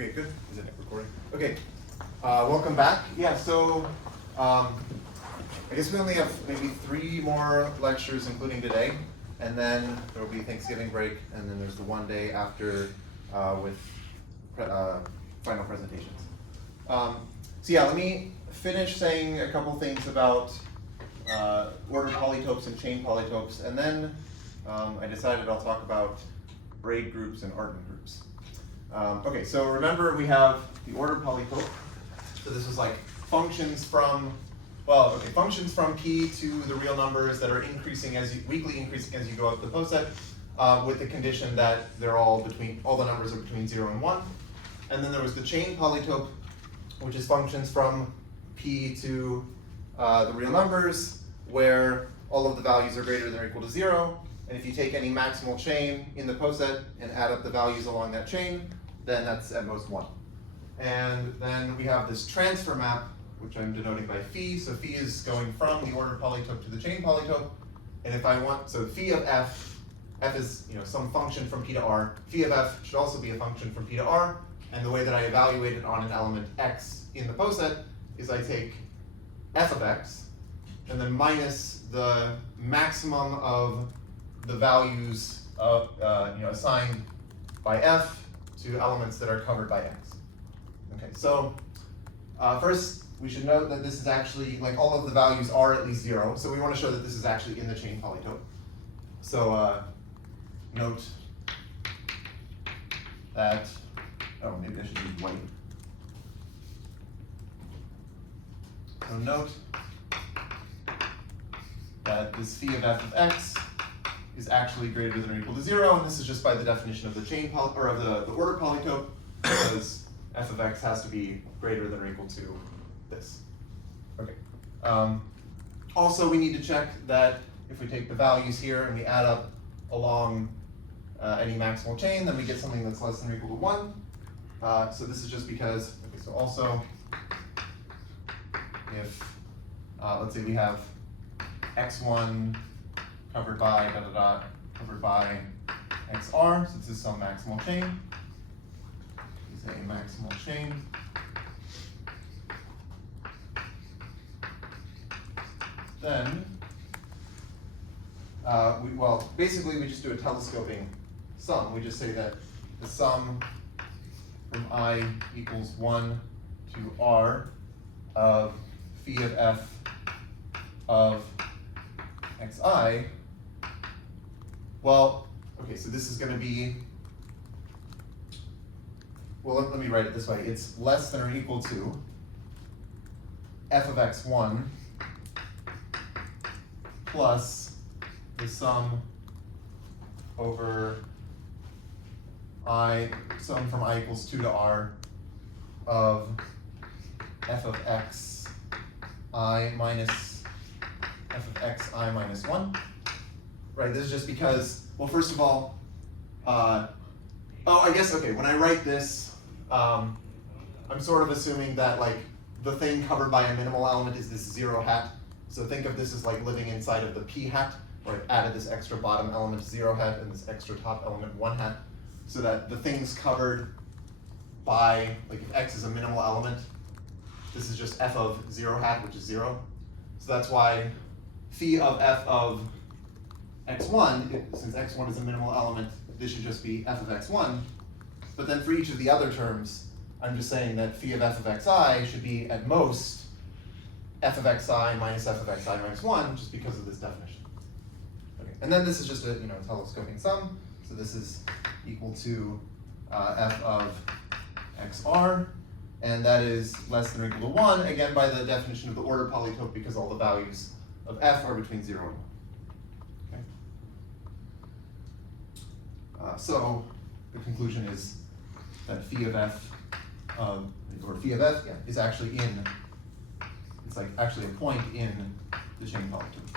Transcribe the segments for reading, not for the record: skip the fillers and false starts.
Okay, good. Is it recording? Okay. Welcome back. Yeah, so I guess we only have maybe 3 more lectures, including today, and then there will be Thanksgiving break, and then there's the one day after with final presentations. So yeah, let me finish saying a couple things about ordered polytopes and chain polytopes, and then I decided I'll talk about braid groups and Artin groups. Okay, so remember we have the ordered polytope. So this was like functions from, functions from p to the real numbers that are increasing weakly increasing as you go up the poset, with the condition that they're all the numbers are between 0 and 1. And then there was the chain polytope, which is functions from p to the real numbers, where all of the values are greater than or equal to 0. And if you take any maximal chain in the poset and add up the values along that chain, then that's at most 1. And then we have this transfer map, which I'm denoting by phi. So phi is going from the ordered polytope to the chain polytope. And if I want, so phi of f is some function from p to r. Phi of f should also be a function from p to r. And the way that I evaluate it on an element x in the poset is I take f of x and then minus the maximum of the values of, assigned by f to elements that are covered by x. Okay, so first we should note that this is actually, like, all of the values are at least 0, so we want to show that this is actually in the chain polytope. So note that, oh, maybe I should use white. So note that this phi of f of x is actually greater than or equal to 0, and this is just by the definition of the chain of the ordered polytope, because f of x has to be greater than or equal to this. Okay. Also, we need to check that if we take the values here and we add up along any maximal chain, then we get something that's less than or equal to 1. So this is just because, okay, so also if, let's say we have x1 covered by covered by xr, so this is some maximal chain. Is a maximal chain. Then, basically we just do a telescoping sum. We just say that the sum from I equals 1 to r of phi of f of xi. Well, okay, so this is going to be, well, let me write it this way. It's less than or equal to f of x1 plus the sum over sum from I equals 2 to r of f of x I minus f of x I minus 1. Right, this is just because, well, first of all, I guess, okay, when I write this, I'm sort of assuming that, like, the thing covered by a minimal element is this 0 hat. So think of this as like living inside of the p hat, where I've added this extra bottom element 0 hat and this extra top element 1 hat, so that the things covered by, like, if x is a minimal element, this is just f of 0 hat, which is 0. So that's why phi of f of x1, since x1 is a minimal element, this should just be f of x1. But then for each of the other terms, I'm just saying that phi of f of xi should be at most f of xi minus f of xi minus 1, just because of this definition. Okay. And then this is just a telescoping sum. So this is equal to f of xr, and that is less than or equal to 1, again by the definition of the ordered polytope, because all the values of f are between 0 and 1. So the conclusion is that phi of f, is actually it's like actually a point in the chain polytope.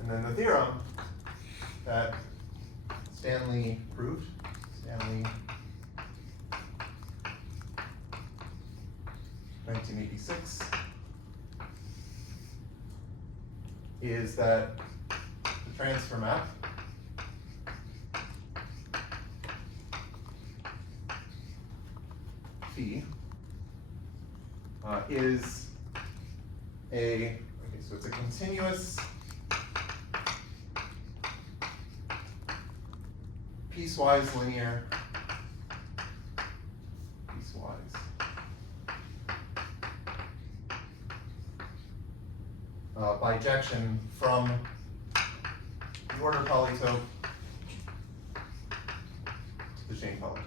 And then the theorem that Stanley proved, 1986, is that the transfer map phi is a, okay, so it's a continuous piecewise linear, bijection from the order polytope to the chain polytope.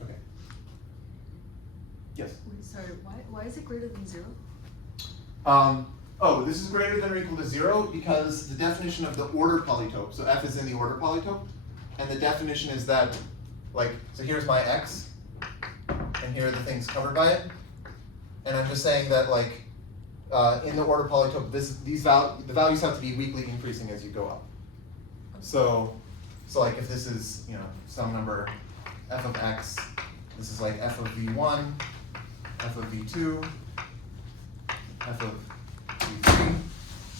Okay. Yes? Wait, sorry, why is it greater than 0? Oh, this is greater than or equal to 0 because the definition of the order polytope, so f is in the order polytope, and the definition is that, like, so here's my x, and here are the things covered by it, and I'm just saying that, like, in the order polytope, the values have to be weakly increasing as you go up. So like if this is, you know, some number f of x, this is like f of v1, f of v2, f of v3.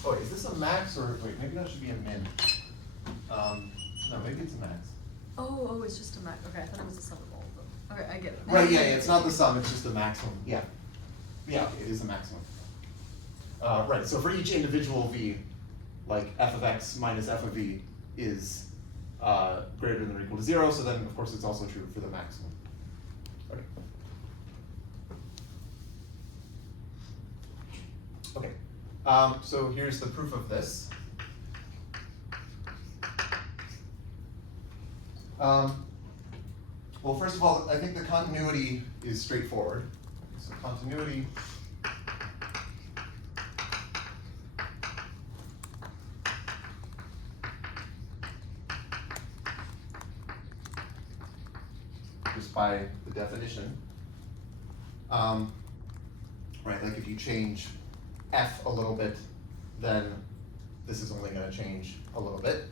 Oh, wait, is this a max or wait? Maybe that should be a min. No, maybe it's a max. Oh, it's just a max. Okay, I thought it was a sum of all of them. Okay, I get it. Right, yeah, it's not the sum, it's just the maximum. Yeah. Yeah, okay, it is the maximum. Right, so for each individual v, like f of x minus f of v is greater than or equal to 0, so then of course it's also true for the maximum. Okay. Okay, so here's the proof of this. Well, first of all, I think the continuity is straightforward. So continuity just by the definition. Right, like if you change f a little bit, then this is only going to change a little bit.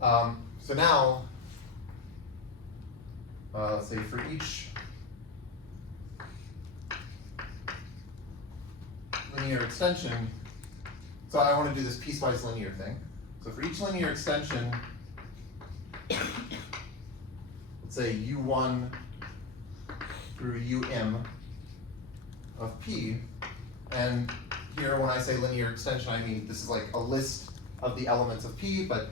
So now, let's say for each linear extension, so I want to do this piecewise linear thing. So for each linear extension, let's say u1 through um of p, and here when I say linear extension, I mean this is like a list of the elements of p, but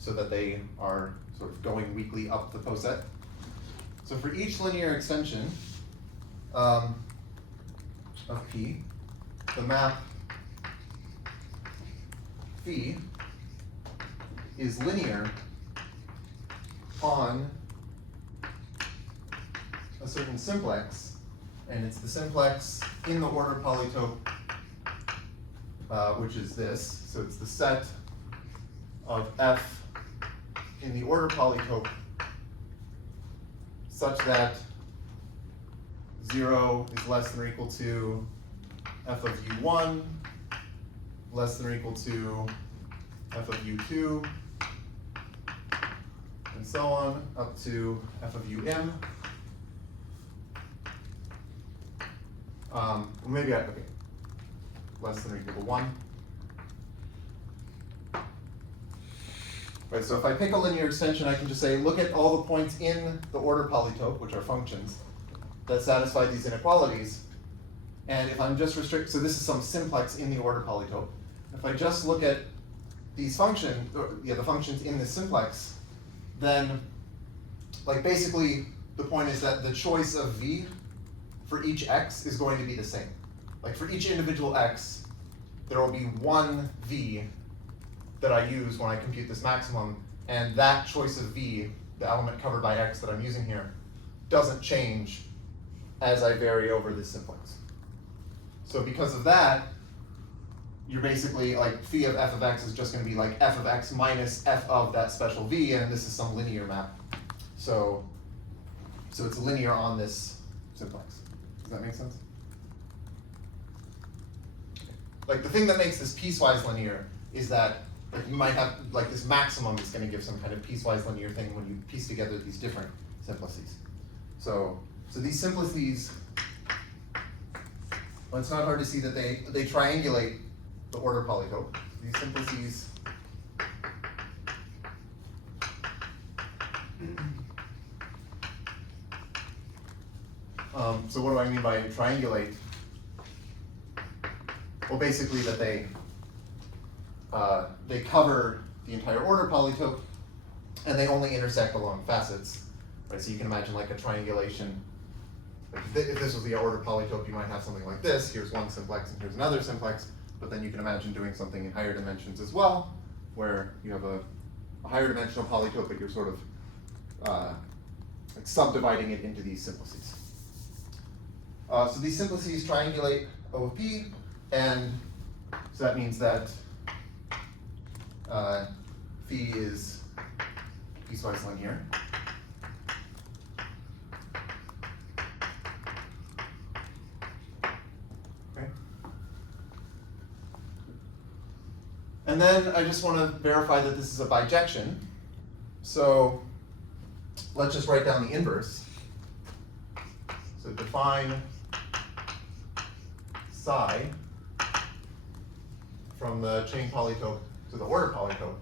so that they are sort of going weakly up the poset. So for each linear extension of p, the map phi is linear on a certain simplex, and it's the simplex in the order polytope, which is this. So it's the set of f in the order polytope such that 0 is less than or equal to f of u1, less than or equal to f of u2, and so on up to f of um. Maybe okay, less than or equal to 1. Right, so if I pick a linear extension, I can just say, look at all the points in the order polytope, which are functions, that satisfy these inequalities. And if I'm just restricted, so this is some simplex in the order polytope. If I just look at these functions, the functions in this simplex, then, like basically, the point is that the choice of v for each x is going to be the same. Like for each individual x, there will be one v that I use when I compute this maximum, and that choice of v, the element covered by x that I'm using here, doesn't change as I vary over this simplex. So because of that, you're basically like phi of f of x is just going to be like f of x minus f of that special v, and this is some linear map. So it's linear on this simplex. Does that make sense? Like the thing that makes this piecewise linear is that like you might have like this maximum is going to give some kind of piecewise linear thing when you piece together these different simplices. So these simplices Well, it's not hard to see that they triangulate the order polytope. These simplices so what do I mean by triangulate? Well, basically that they cover the entire order polytope, and they only intersect along facets. Right? So you can imagine like a triangulation. If this was the order polytope, you might have something like this. Here's one simplex and here's another simplex. But then you can imagine doing something in higher dimensions as well, where you have a higher dimensional polytope, but you're sort of like subdividing it into these simplices. So these simplices triangulate O of P, and so that means that phi is piecewise linear. Okay. And then I just want to verify that this is a bijection. So let's just write down the inverse. So define psi from the chain polytope to the order polytope.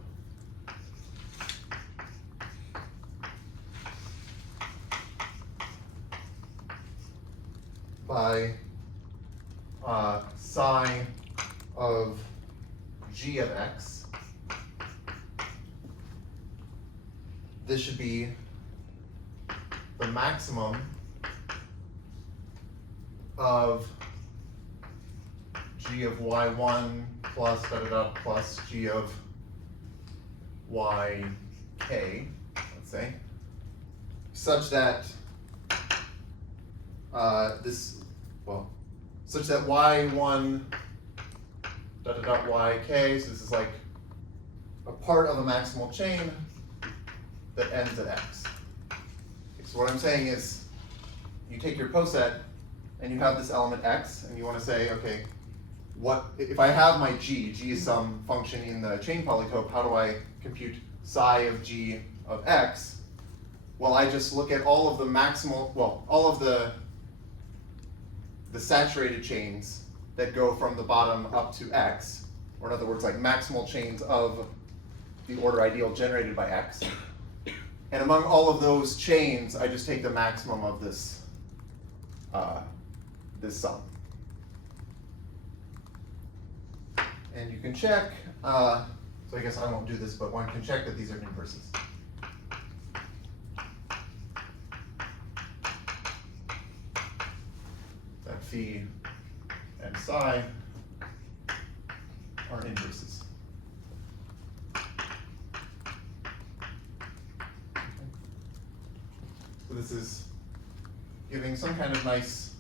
By psi of g of x. This should be the maximum of g of y1 plus da da da plus g of yk, let's say, such that such that y1 da da da yk, so this is like a part of a maximal chain that ends at x. Okay, so what I'm saying is, you take your poset and you have this element x, and you want to say, okay, what if I have my g is some function in the chain polytope, how do I compute psi of g of x? Well, I just look at all of the maximal, all of the saturated chains that go from the bottom up to x, or in other words, like maximal chains of the order ideal generated by x. And among all of those chains, I just take the maximum of this this sum. And you can check, so I guess I won't do this, but one can check that these are inverses. That phi and psi are inverses. So this is giving some kind of nice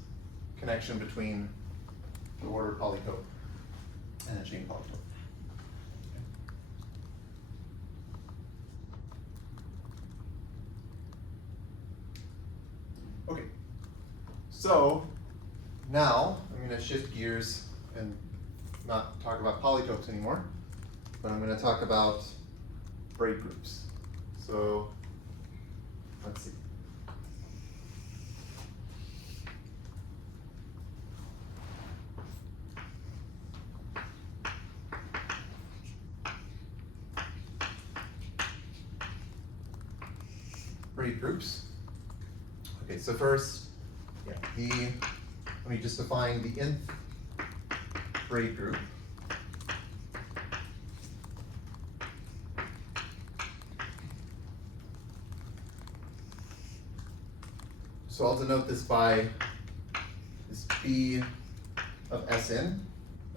connection between the order polytope and the chain polytope. Okay, so now I'm going to shift gears and not talk about polytopes anymore, but I'm going to talk about braid groups. So let's see. Braid groups. Okay, so first, let me just define the nth braid group. So I'll denote this by this B of Sn,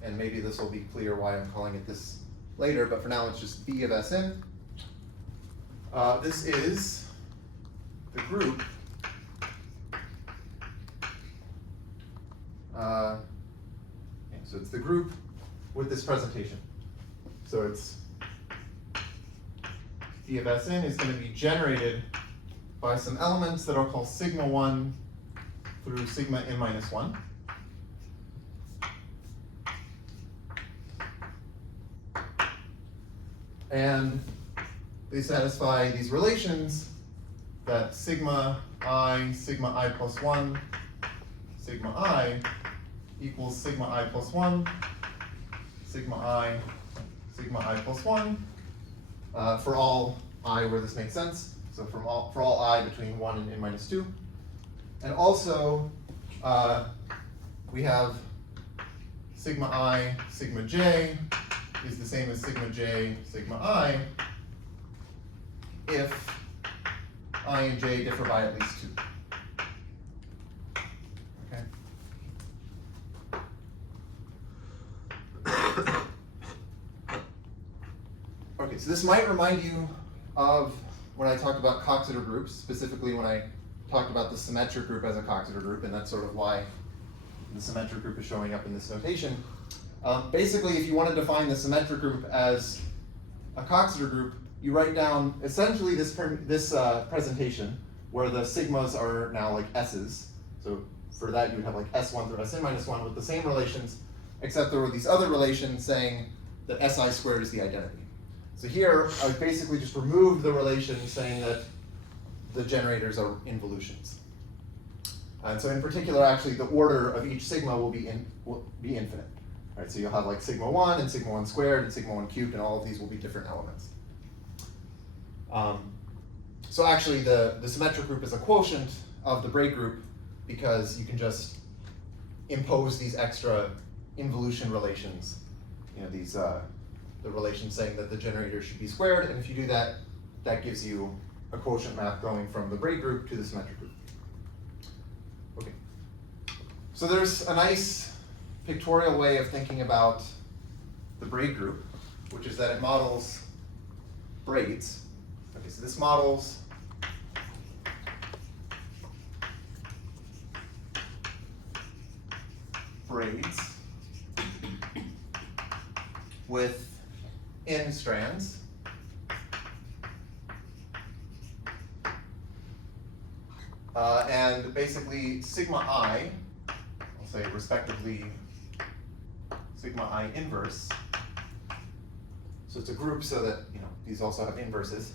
and maybe this will be clear why I'm calling it this later, but for now it's just B of Sn. This is the group so it's the group with this presentation. So it's B of Sn is going to be generated by some elements that I'll call sigma 1 through sigma n minus 1. And they satisfy these relations that sigma I plus 1, sigma I equals sigma I plus 1, sigma I plus 1, for all I where this makes sense. So for all I between 1 and n minus 2. And also, we have sigma I, sigma j is the same as sigma j, sigma I, if I and j differ by at least 2. Okay. Okay, so this might remind you of when I talked about Coxeter groups, specifically when I talked about the symmetric group as a Coxeter group, and that's sort of why the symmetric group is showing up in this notation. Basically, if you want to define the symmetric group as a Coxeter group, you write down essentially this presentation where the sigmas are now like s's. So for that, you would have like s1 through sn minus 1 with the same relations, except there were these other relations saying that si squared is the identity. So here, I basically just removed the relation saying that the generators are involutions. And so in particular, actually, the order of each sigma will be infinite. All right, so you'll have like sigma 1 and sigma 1 squared and sigma 1 cubed, and all of these will be different elements. So actually, the symmetric group is a quotient of the Braid group because you can just impose these extra involution relations. You know, these the relation saying that the generator should be squared, and if you do that, that gives you a quotient map going from the Braid group to the symmetric group. Okay. So there's a nice pictorial way of thinking about the Braid group, which is that it models braids. Okay, so this models braids with n strands. And basically sigma I, I'll say respectively sigma I inverse. So it's a group so that, you know, these also have inverses.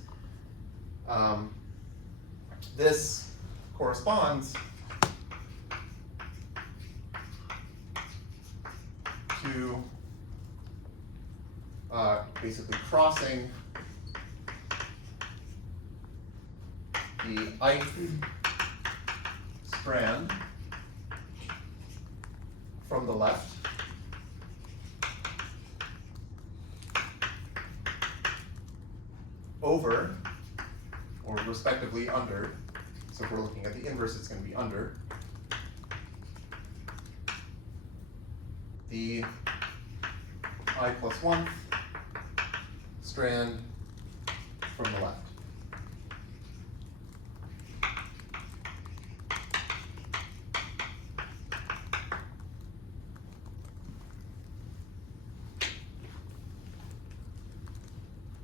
This corresponds to basically crossing the ith strand from the left over, or respectively under. So if we're looking at the inverse, it's going to be under the I plus 1th strand from the left.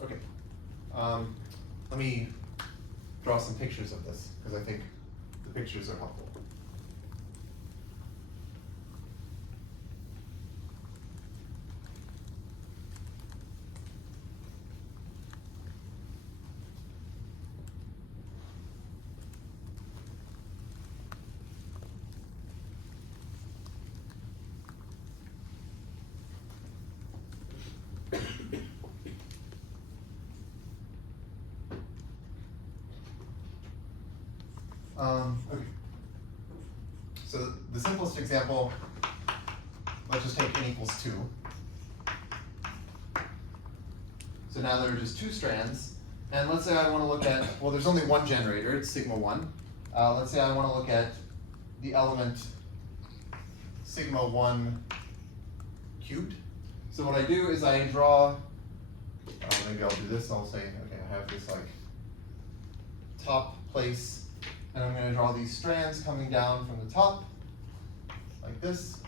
Okay, let me draw some pictures of this because I think the pictures are helpful. Okay. So the simplest example, let's just take n equals 2. So now there are just 2 strands. And let's say I want to look at, well, there's only one generator, it's sigma 1. Let's say I want to look at the element sigma 1 cubed. So what I do is I draw, maybe I'll do this, I'll say, okay, I have this like top place. And I'm going to draw these strands coming down from the top, like this.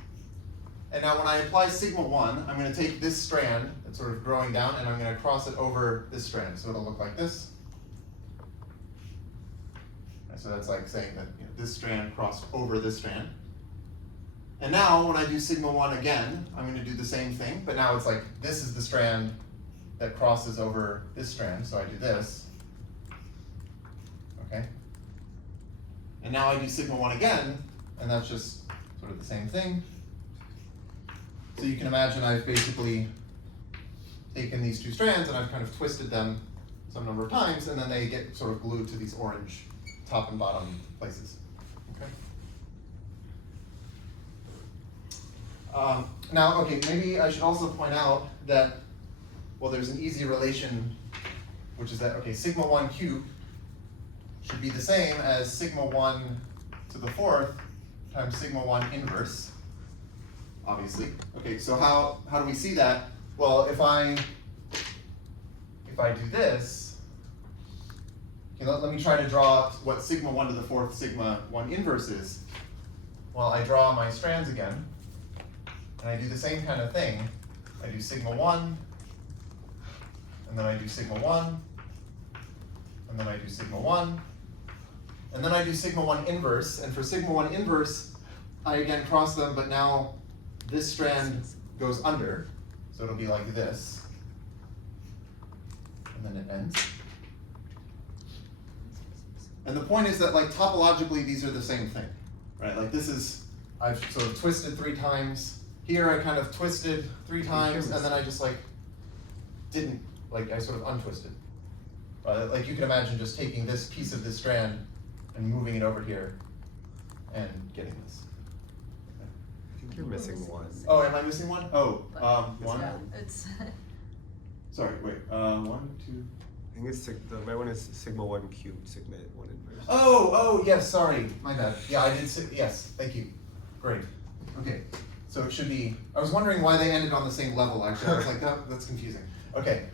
And now when I apply sigma 1, I'm going to take this strand that's sort of growing down, and I'm going to cross it over this strand. So it'll look like this. And so that's like saying that, you know, this strand crossed over this strand. And now when I do sigma 1 again, I'm going to do the same thing, but now it's like this is the strand that crosses over this strand. So I do this. Okay. And now I do sigma 1 again, and that's just sort of the same thing. So you can imagine I've basically taken these two strands and I've kind of twisted them some number of times, and then they get sort of glued to these orange top and bottom places. Okay. Now, okay, maybe I should also point out that, well, there's an easy relation, which is that, okay, sigma 1 cubed should be the same as sigma 1 to the fourth times sigma 1 inverse, obviously. Okay, so how do we see that? Well, if I do this, okay, let me try to draw what sigma 1 to the fourth sigma 1 inverse is. Well, I draw my strands again, and I do the same kind of thing. I do sigma 1, and then I do sigma 1, and then I do sigma 1, and then I do sigma 1 inverse. And for sigma 1 inverse, I again cross them, but now this strand goes under, so it'll be like this, and then it ends. And the point is that, like, topologically, these are the same thing, right? Like, this is, I've sort of twisted 3 times. Here I kind of twisted 3 times, and then I just like didn't, like I sort of untwisted. Like you can imagine just taking this piece of this strand and moving it over here and getting this. I think you're missing one. Oh, am I missing one? Oh, one. Yeah, it's Sorry, wait. 1, 2. I think it's my one is sigma 1 cubed, sigma 1 inverse. Oh, yes. Sorry, my bad. Yeah, I did. Yes, thank you. Great. Okay. So it should be, I was wondering why they ended on the same level, actually. I was like, that's confusing. Okay,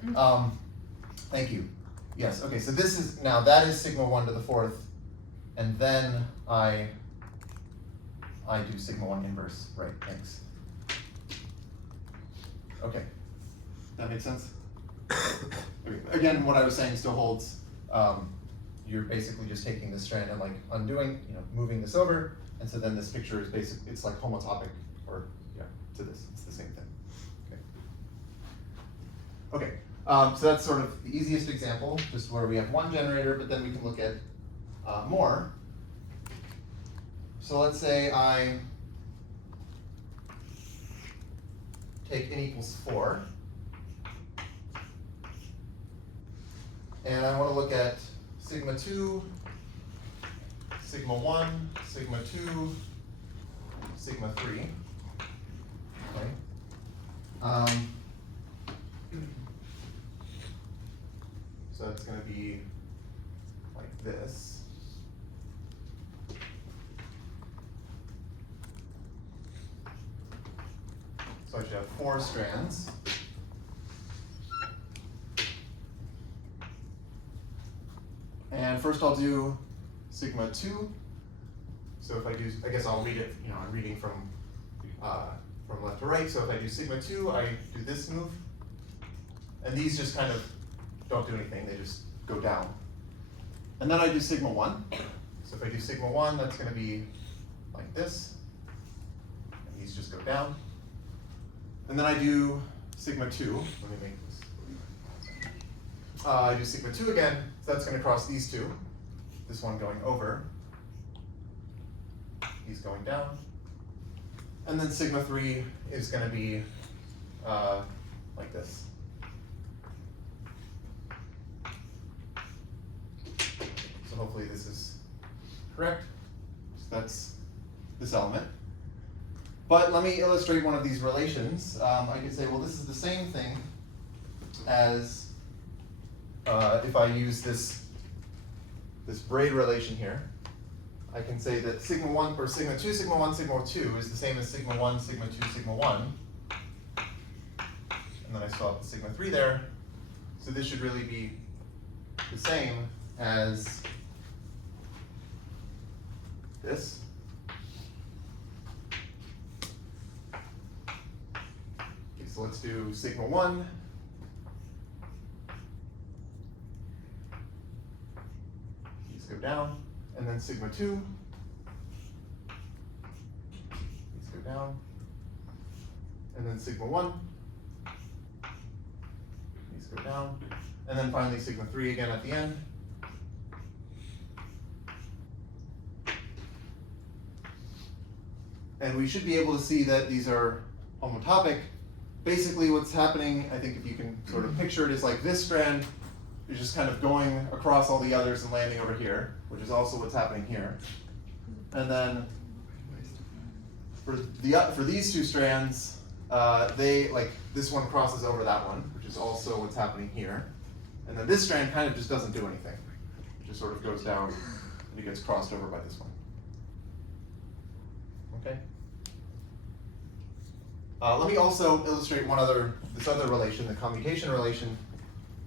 thank you. Yes, okay, so this is, now that is sigma 1 to the fourth, and then I do sigma 1 inverse. Right, thanks. Okay, that makes sense? Okay. Again, what I was saying still holds. You're basically just taking this strand and like undoing, moving this over, and so then this picture is basically, it's like homotopic. Or, yeah, to this, it's the same thing. Okay, so that's sort of the easiest example, just where we have one generator, but then we can look at more. So let's say I take n equals 4, and I want to look at sigma 2, sigma 1, sigma 2, sigma 3. Okay. So it's going to be like this. So I should have 4 strands. And first I'll do sigma 2. So if I do, I guess I'll read it, I'm reading from left to right. So if I do sigma 2, I do this move. And these just kind of don't do anything, they just go down. And then I do sigma 1. So if I do sigma 1, that's going to be like this. And these just go down. And then I do sigma 2. Let me make this. I do sigma 2 again, so that's going to cross these two. This one going over. These going down. And then sigma 3 is going to be like this. So hopefully this is correct. So that's this element. But let me illustrate one of these relations. I could say, well, this is the same thing as if I use this Braid relation here. I can say that sigma 1 or sigma 2, sigma 1, sigma 2 is the same as sigma 1, sigma 2, sigma 1. And then I still have the sigma 3 there. So this should really be the same as this. Okay, so let's do sigma 1. These go down. And then sigma 2. These go down. And then sigma 1. These go down. And then finally sigma 3 again at the end. And we should be able to see that these are homotopic, basically what's happening, I think if you can sort of picture it, is like this strand is just kind of going across all the others and landing over here, which is also what's happening here. And then for these two strands, they like this one crosses over that one, which is also what's happening here. And then this strand kind of just doesn't do anything. It just sort of goes down and it gets crossed over by this one. Okay. Let me also illustrate this other relation, the commutation relation,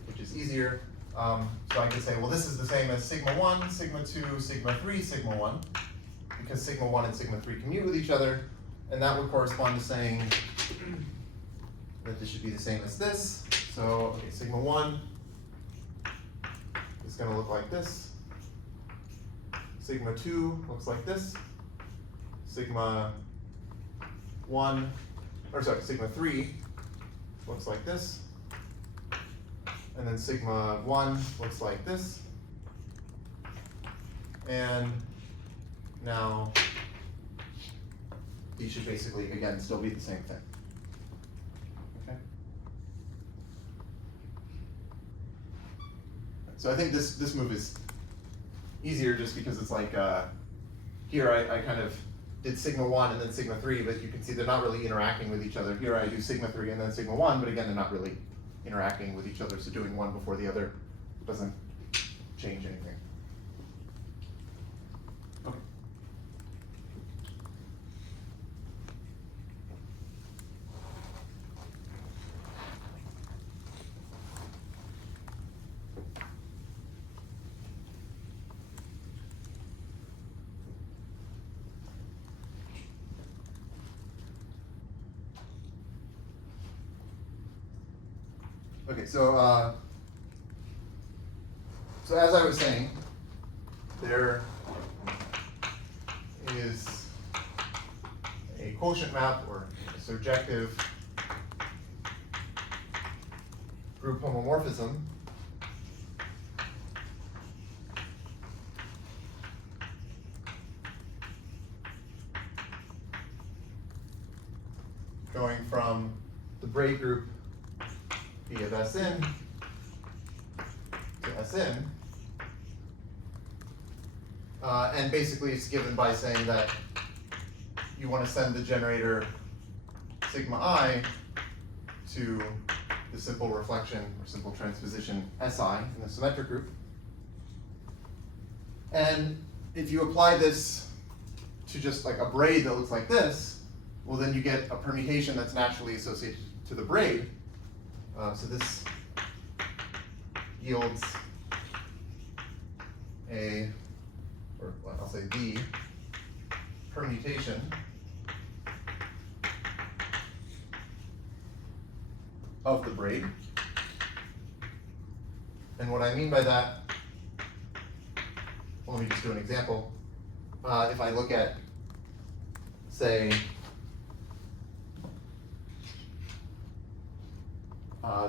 which is easier. So I can say, well, this is the same as sigma 1, sigma 2, sigma 3, sigma 1, because sigma 1 and sigma 3 commute with each other, and that would correspond to saying that this should be the same as this. So, okay, sigma 1 is going to look like this. Sigma 2 looks like this. Sigma 3 looks like this. And then sigma 1 looks like this. And now these should basically, again, still be the same thing. Okay. So I think this move is easier just because it's like, here I kind of did sigma 1 and then sigma 3, but you can see they're not really interacting with each other. Here I do sigma 3 and then sigma 1, but again, they're not really interacting with each other, so doing one before the other doesn't change anything. Okay. Okay, so as I was saying, there is a quotient map or a surjective group homomorphism going from the Braid group P of Sn to Sn, and basically it's given by saying that you want to send the generator sigma I to the simple reflection or simple transposition Si in the symmetric group. And if you apply this to just like a braid that looks like this, well then you get a permutation that's naturally associated to the braid. So this yields I'll say the permutation of the braid. And what I mean by that, well, let me just do an example. If I look at, say,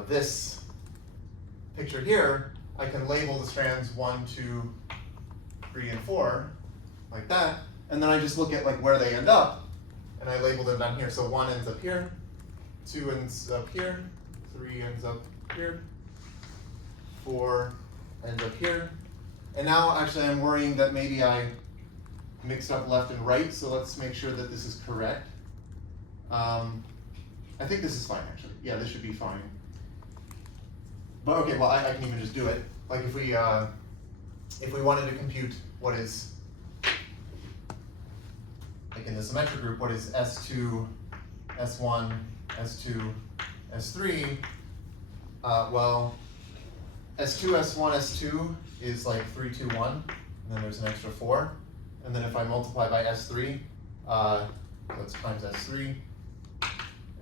this picture here, I can label the strands 1, 2, 3, and 4 like that, and then I just look at like where they end up, and I label them down here. So 1 ends up here, 2 ends up here, 3 ends up here, 4 ends up here, and now actually I'm worrying that maybe I mixed up left and right. So let's make sure that this is correct. I think this is fine actually. Yeah, this should be fine. But okay, well I can even just do it. Like if we wanted to compute what is, like in the symmetric group, what is S2, S1, S2, S3, well, S2, S1, S2 is like 3, 2, 1, and then there's an extra 4. And then if I multiply by S3, that's times S3,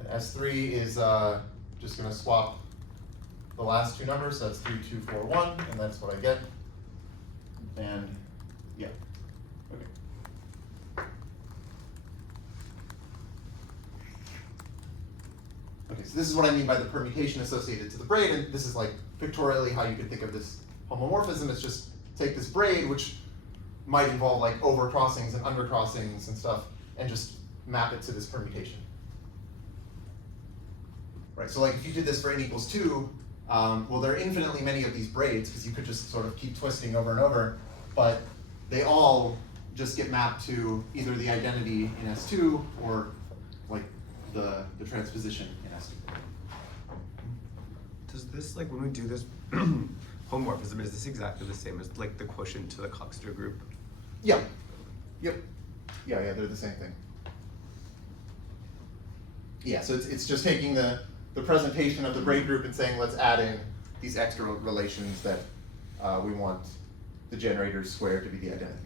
and S3 is just going to swap the last two numbers, so that's 3, 2, 4, 1, and that's what I get. And yeah, okay. Okay, so this is what I mean by the permutation associated to the braid, and this is like pictorially how you could think of this homomorphism. It's just take this braid, which might involve like overcrossings and undercrossings and stuff, and just map it to this permutation. right? So like if you did this for n equals 2, well, there are infinitely many of these braids because you could just sort of keep twisting over and over, but they all just get mapped to either the identity in S2 or like the transposition in S2. Does this, like, when we do this homomorphism, is this exactly the same as like the quotient to the Coxeter group? Yeah. Yep. Yeah, they're the same thing. Yeah, so it's just taking the presentation of the braid group and saying, let's add in these extra relations that we want the generator's square to be the identity.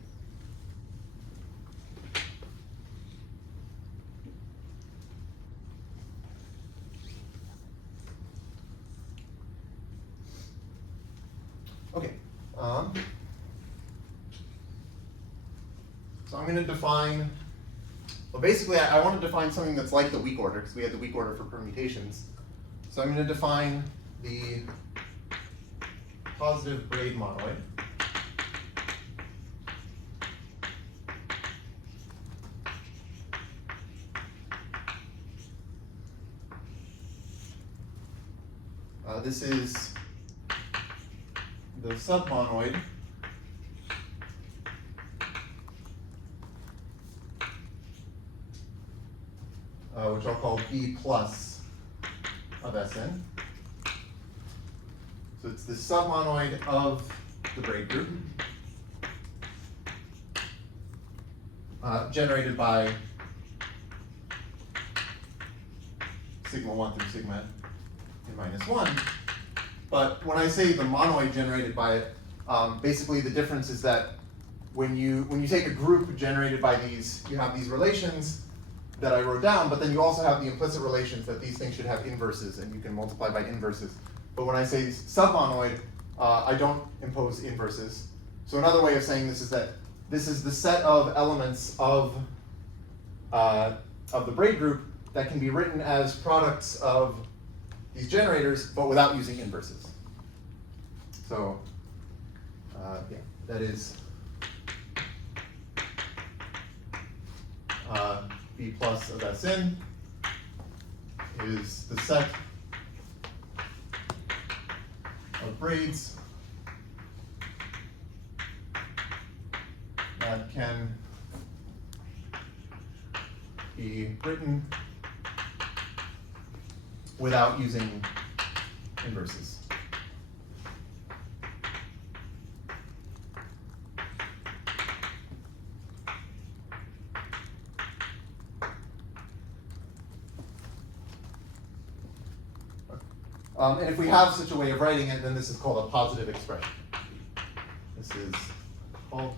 Okay. So I'm going to define, well, basically I want to define something that's like the weak order, because we had the weak order for permutations. So I'm going to define the positive braid monoid. This is the submonoid which I'll call B plus of Sn. So it's the submonoid of the braid group generated by sigma 1 through sigma n minus 1. But when I say the monoid generated by it, basically the difference is that when you take a group generated by these, you have these relations that I wrote down, but then you also have the implicit relations that these things should have inverses, and you can multiply by inverses. But when I say submonoid, I don't impose inverses. So another way of saying this is that this is the set of elements of the braid group that can be written as products of these generators, but without using inverses. So yeah, that is B plus of Sn is the set of braids that can be written without using inverses. And if we have such a way of writing it, then this is called a positive expression. This is called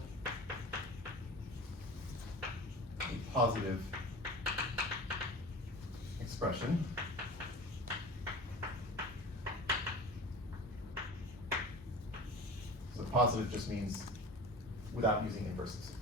a positive expression. So positive just means without using inverses.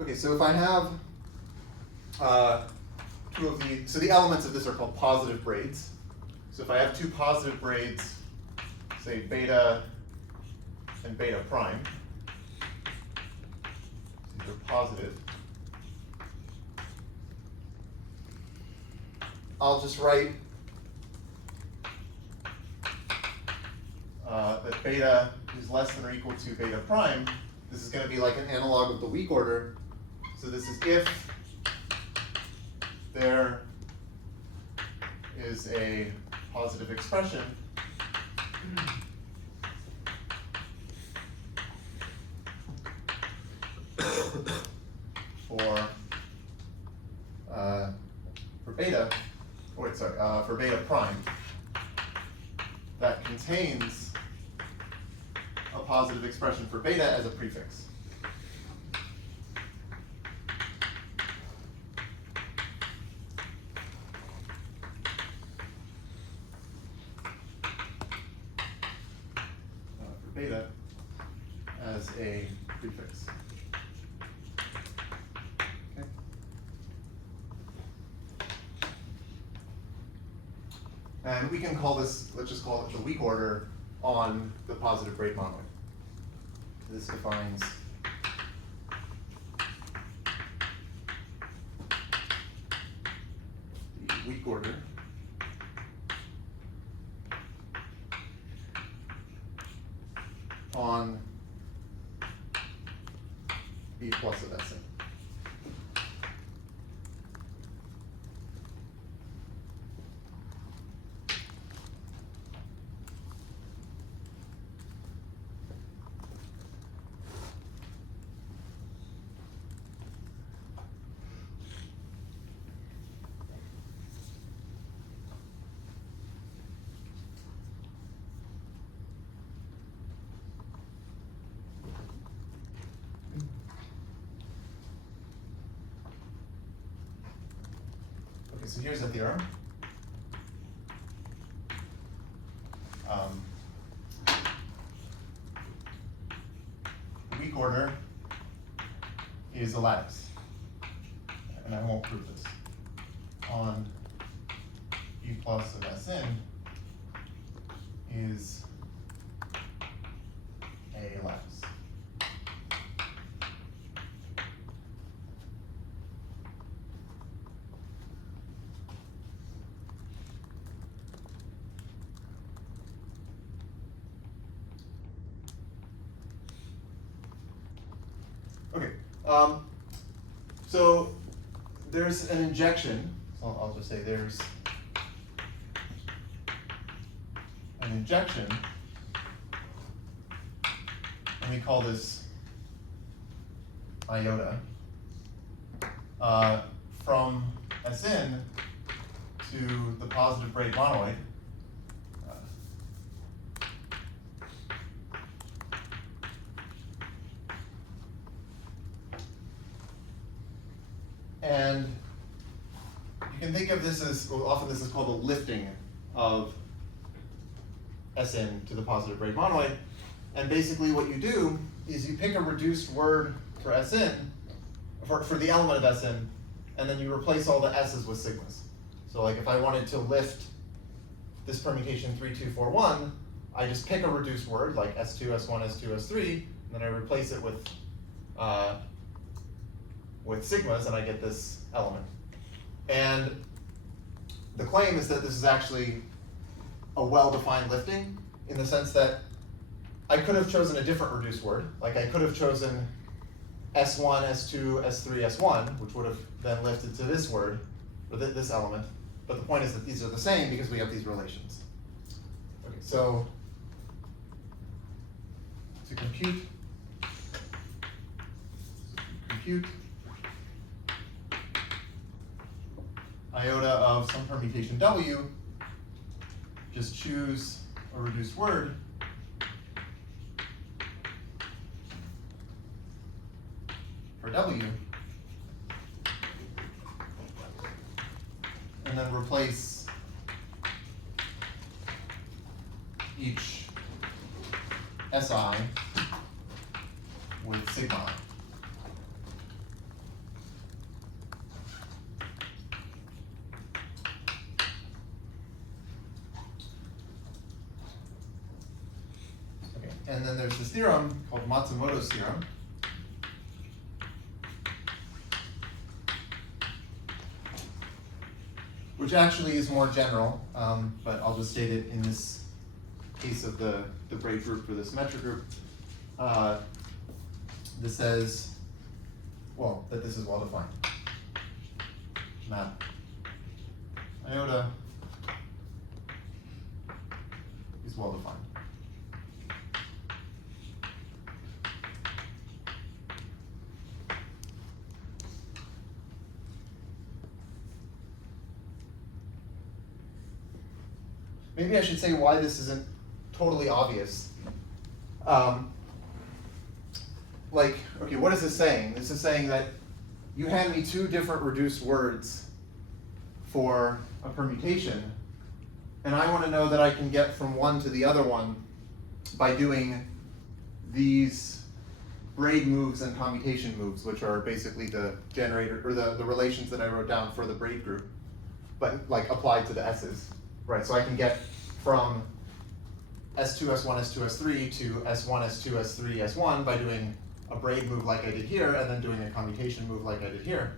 Okay, so if I have two of the, so the elements of this are called positive braids. So if I have two positive braids, say beta and beta prime, so these are positive, I'll just write that beta is less than or equal to beta prime. This is going to be like an analog of the weak order. So this is if there is a positive expression for beta, or wait, sorry, for beta prime that contains a positive expression for beta as a prefix. For beta as a prefix. Okay. And we can call this, let's just call it the weak order on the positive braid monoid. This defines the weak order on B plus of Sn. Okay, so here's a theorem. Weak order is a lattice, and I won't prove this, on B plus of Sn is a lattice. Okay, so there's an injection, so I'll just say there's an injection, and we call this iota, from Sn to the positive braid monoid. And you can think of this as, well, often this is called a lifting of Sn to the positive braid monoid. And basically what you do is you pick a reduced word for Sn, for the element of Sn, and then you replace all the S's with sigmas. So like if I wanted to lift this permutation 3, 2, 4, 1, I just pick a reduced word like S2, S1, S2, S3, and then I replace it with sigmas, and I get this element. And the claim is that this is actually a well-defined lifting in the sense that I could have chosen a different reduced word. Like I could have chosen S1, S2, S3, S1, which would have then lifted to this word, or this element. But the point is that these are the same because we have these relations. Okay, so to compute iota of some permutation W, just choose a reduced word for W, and then replace each SI with sigma. And then there's this theorem called Matsumoto's theorem, which actually is more general, but I'll just state it in this case of the braid group for the symmetric group. This says, well, that this is well defined. Map iota is well defined. Maybe I should say why this isn't totally obvious. Like, okay, what is this saying? This is saying that you hand me two different reduced words for a permutation, and I want to know that I can get from one to the other one by doing these braid moves and commutation moves, which are basically the generator, or the relations that I wrote down for the braid group, but like applied to the S's, right? So I can get from S2, S1, S2, S3 to S1, S2, S3, S1 by doing a braid move like I did here, and then doing a commutation move like I did here.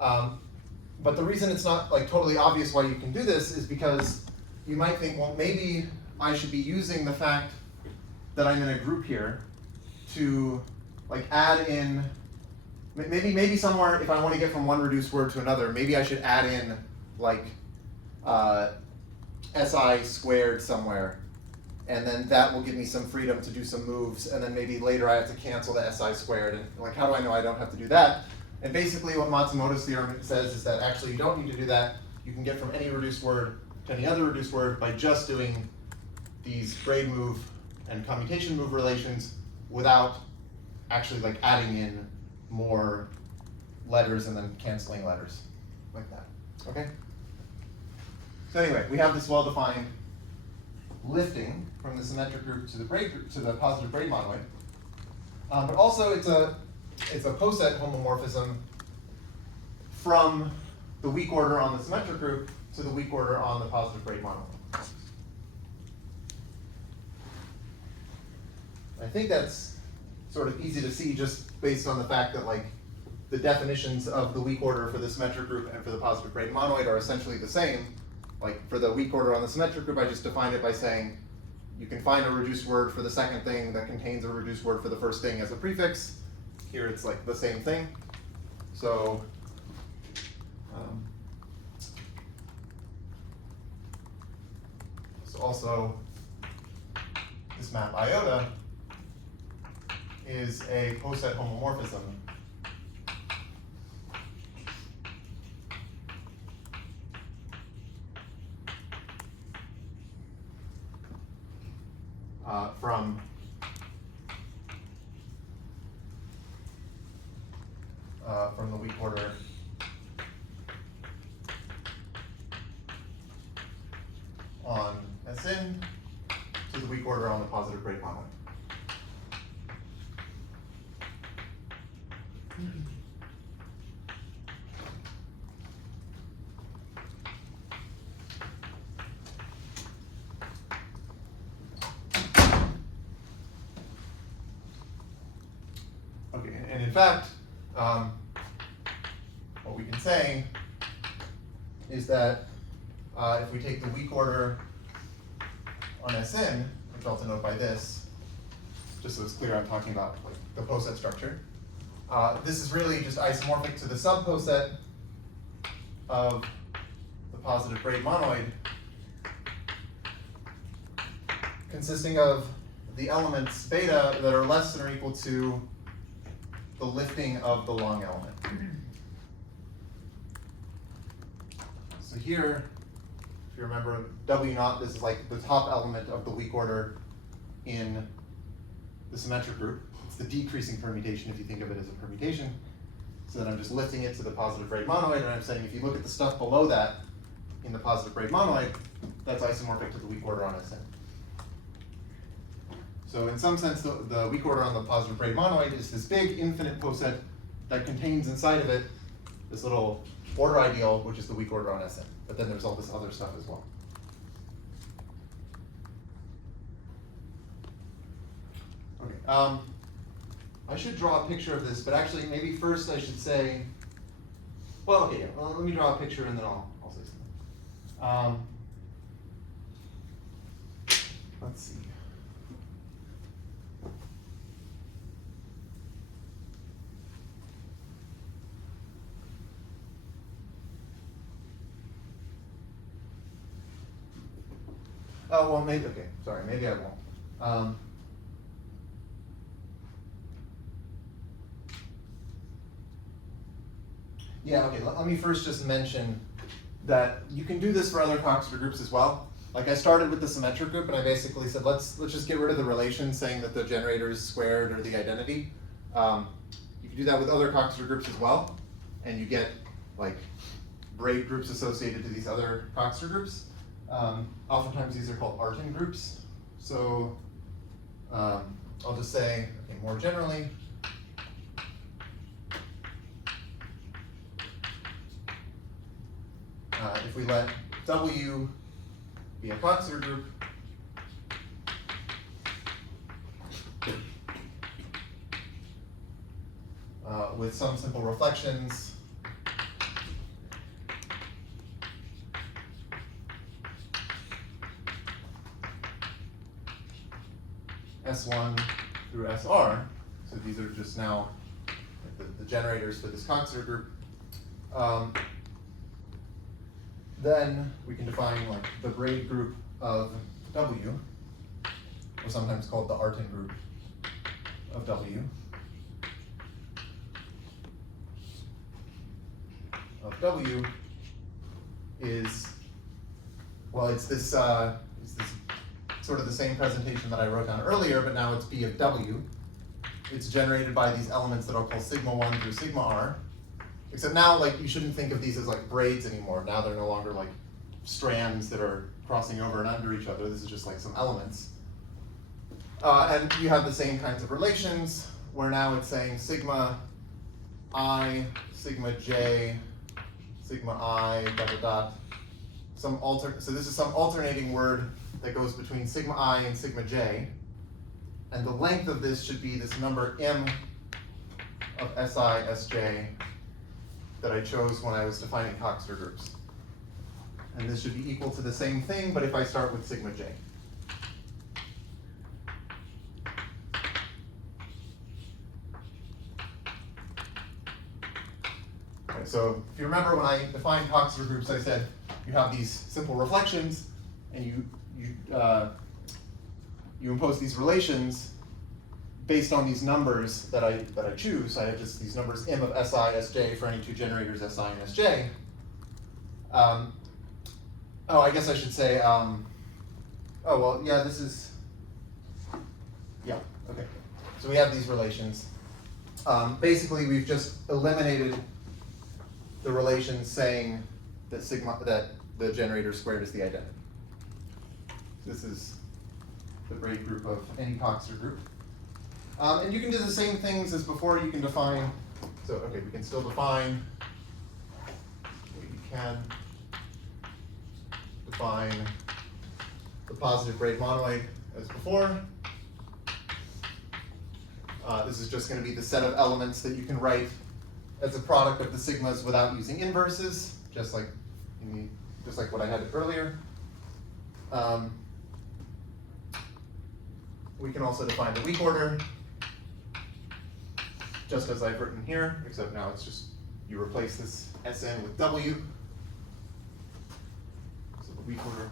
But the reason it's not like totally obvious why you can do this is because you might think, well, maybe I should be using the fact that I'm in a group here to like add in, maybe somewhere if I want to get from one reduced word to another, maybe I should add in like SI squared somewhere, and then that will give me some freedom to do some moves, and then maybe later I have to cancel the SI squared, and like how do I know I don't have to do that? And basically what Matsumoto's theorem says is that actually you don't need to do that. You can get from any reduced word to any other reduced word by just doing these braid move and commutation move relations without actually like adding in more letters and then canceling letters like that, okay? So anyway, we have this well-defined lifting from the symmetric group to the braid group, to the positive braid monoid. But also it's a Poset homomorphism from the weak order on the symmetric group to the weak order on the positive braid monoid. I think that's sort of easy to see just based on the fact that like the definitions of the weak order for the symmetric group and for the positive braid monoid are essentially the same. Like for the weak order on the symmetric group, I just defined it by saying you can find a reduced word for the second thing that contains a reduced word for the first thing as a prefix. Here it's like the same thing. So also this map iota is a Poset homomorphism from the weak order on Sn to the weak order on the positive braid monoid. Okay, and in fact, what we can say is that if we take the weak order on Sn, which I'll denote by this, just so it's clear I'm talking about like the Poset structure, this is really just isomorphic to the subposet of the positive braid monoid, consisting of the elements beta that are less than or equal to the lifting of the long element. So here, if you remember, W naught, this is like the top element of the weak order in the symmetric group. It's the decreasing permutation if you think of it as a permutation. So then I'm just lifting it to the positive braid monoid, and I'm saying if you look at the stuff below that in the positive braid monoid, that's isomorphic to the weak order on Sn. So in some sense, the weak order on the positive braid monoid is this big infinite poset that contains inside of it this little order ideal, which is the weak order on Sn. But then there's all this other stuff as well. Okay. I should draw a picture of this, but actually maybe first I should say, well, okay, yeah, well, let me draw a picture and then I'll say something. Let's see. Oh, well, maybe, okay, sorry, maybe I won't. Yeah, okay, let me first just mention that you can do this for other Coxeter groups as well. Like I started with the symmetric group and I basically said, let's just get rid of the relation saying that the generator is squared or the identity. You can do that with other Coxeter groups as well, and you get like braid groups associated to these other Coxeter groups. Oftentimes these are called Artin groups. So I'll just say, okay, more generally, if we let W be a Coxeter group, with some simple reflections, S1 through SR, so these are just now the generators for this Coxeter group. Then we can define like the Braid group of W, or sometimes called the Artin group of W. Of W is, well, it's this sort of the same presentation that I wrote down earlier, but now it's B of W. It's generated by these elements that I'll call sigma 1 through sigma r. Except now, like, you shouldn't think of these as like braids anymore. Now they're no longer like strands that are crossing over and under each other. This is just like some elements. And you have the same kinds of relations, where now it's saying sigma I, sigma j, sigma I, dot dot dot. So this is some alternating word that goes between sigma I and sigma j. And the length of this should be this number m of Si, Sj that I chose when I was defining Coxeter groups. And this should be equal to the same thing, but if I start with sigma j. Okay, so if you remember when I defined Coxeter groups, I said you have these simple reflections, and you impose these relations based on these numbers that I choose. I have just these numbers m of Si, Sj for any two generators Si and Sj. Oh, I guess I should say, oh, well, yeah, this is, yeah, okay. So we have these relations. Basically, we've just eliminated the relations saying that the generator squared is the identity. This is the Braid group of any Coxeter group. And you can do the same things as before. You can define, so okay, we can still define, the positive Braid monoid as before. This is just going to be the set of elements that you can write as a product of the sigmas without using inverses, just like what I had earlier. We can also define the weak order, just as I've written here, except now it's just you replace this Sn with W. So the weak order.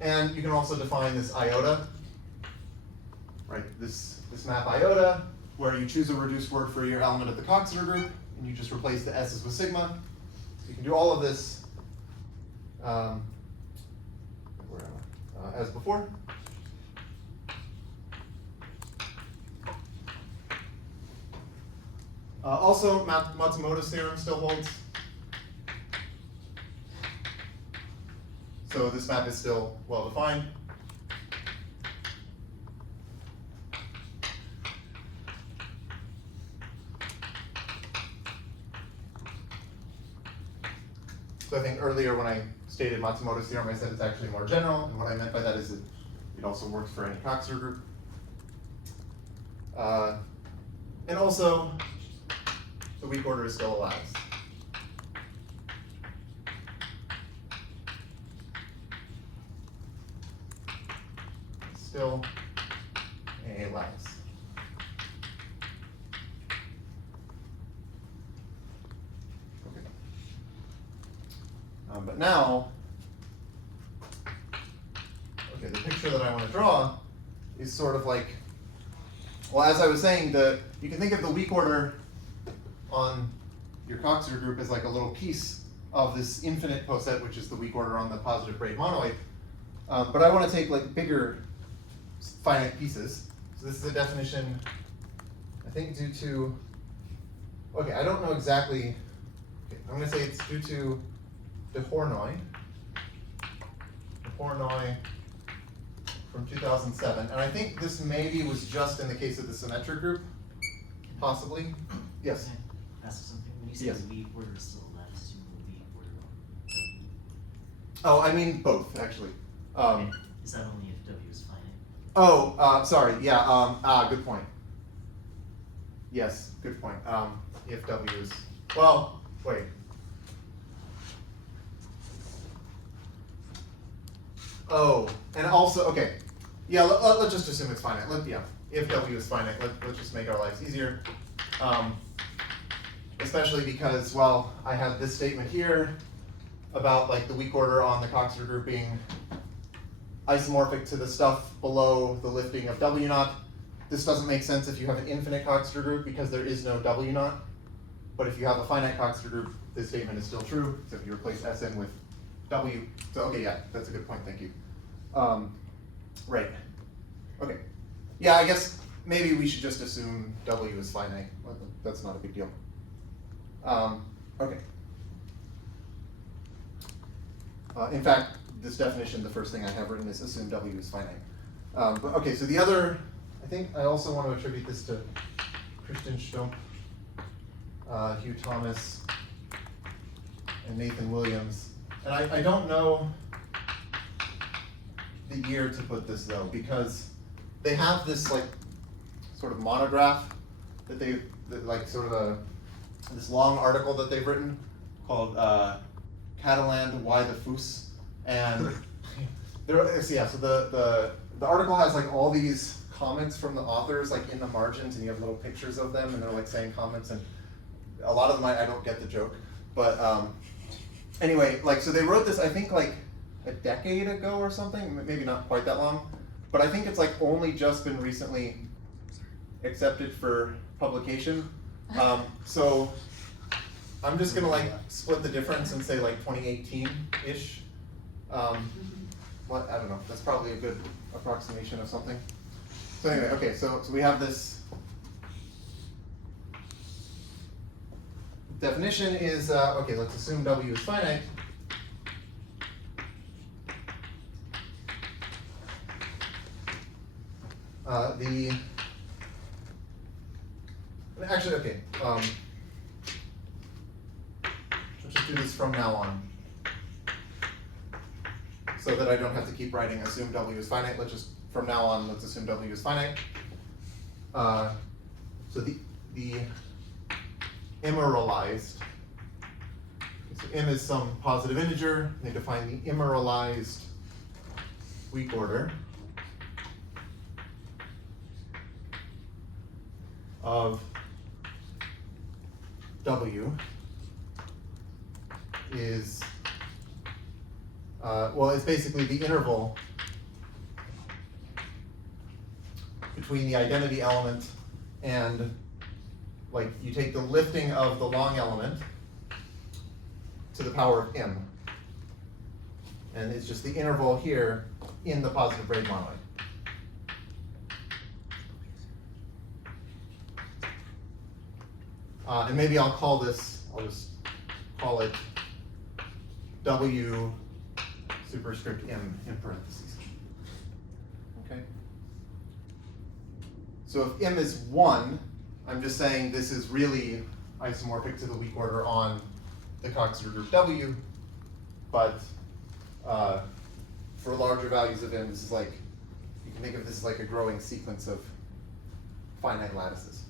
And you can also define this iota, right? This map iota, where you choose a reduced word for your element of the Coxeter group, and you just replace the s's with sigma. So you can do all of this as before. Also, Matsumoto's theorem still holds. So this map is still well defined. So I think earlier when I stated Matsumoto's theorem, I said it's actually more general, and what I meant by that is it also works for any Coxeter group. And also, the weak order is still allows. Still allows. Okay. But now, okay, the picture that I want to draw is sort of like, well, as I was saying, you can think of the weak order on your Coxeter group as like a little piece of this infinite poset, which is the weak order on the positive Braid monoid. But I want to take like bigger finite pieces. So this is a definition, I think due to, okay, I don't know exactly, okay, I'm going to say it's due to de Hornoy from 2007, and I think this maybe was just in the case of the symmetric group, possibly. Yes. Can I ask something? When you say Yes. the weak order is still allowed, assume the weak order on Oh, I mean both actually. W. Okay. Is that only if W is finite? Oh, sorry. Yeah. Good point. Yes, good point. If W is, well, wait. Oh, and also, okay. Yeah, let's just assume it's finite. If W is finite, let's just make our lives easier. Especially because, well, I have this statement here about like the weak order on the Coxeter group being isomorphic to the stuff below the lifting of W naught. This doesn't make sense if you have an infinite Coxeter group because there is no W naught. But if you have a finite Coxeter group, this statement is still true, except you replace Sn with W. So, okay, yeah, that's a good point, thank you. Right. Okay. Yeah, I guess maybe we should just assume W is finite. Well, that's not a big deal. Okay. In fact, this definition, the first thing I have written is assume W is finite. But okay, so the other, I think I also want to attribute this to Christian Stump, Hugh Thomas, and Nathan Williams. And I don't know the year to put this though, because they have this like sort of monograph that like sort of this long article that they've written called Catalan Why the Foos, and so the article has like all these comments from the authors like in the margins, and you have little pictures of them, and they're like saying comments, and a lot of them I don't get the joke, but anyway, like so they wrote this I think like a decade ago or something, maybe not quite that long, but I think it's like only just been recently accepted for publication. So I'm just gonna like split the difference and say like 2018-ish. What, I don't know, that's probably a good approximation of something. So anyway, okay, so we have this definition is, okay, let's assume W is finite. Actually, okay, let's just do this from now on, so that I don't have to keep writing assume W is finite. Let's just, from now on, let's assume W is finite. So the immoralized, so M is some positive integer. They define the immoralized weak order of W is, well, it's basically the interval between the identity element and, like, you take the lifting of the long element to the power of m. And it's just the interval here in the positive braid monoid. And maybe I'll call this, I'll just call it W superscript m in parentheses. Okay? So if m is 1, I'm just saying this is really isomorphic to the weak order on the Coxeter group W, but for larger values of m, this is like, you can think of this as like a growing sequence of finite lattices.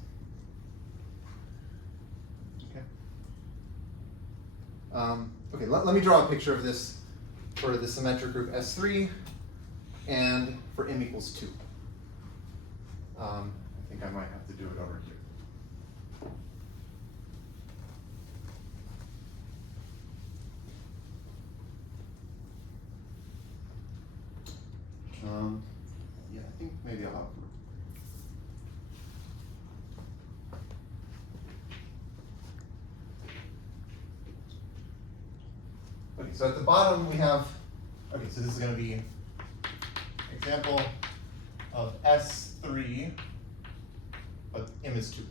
Okay, let me draw a picture of this for the symmetric group S3 and for m equals 2. I think I might have to do it over here. Yeah, I think maybe I'll have Okay, so at the bottom we have, okay, so this is going to be example of S3, but m is 2.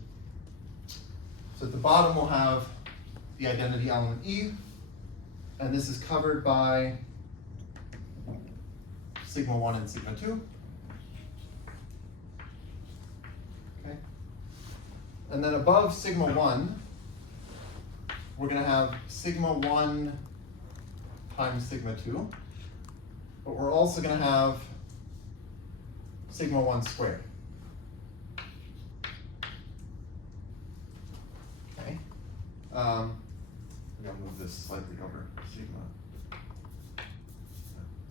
So at the bottom we'll have the identity element E, and this is covered by sigma 1 and sigma 2. Okay. And then above sigma 1, we're going to have sigma 1 times sigma 2, but we're also going to have sigma 1 squared. Okay. I'm going to move this slightly over.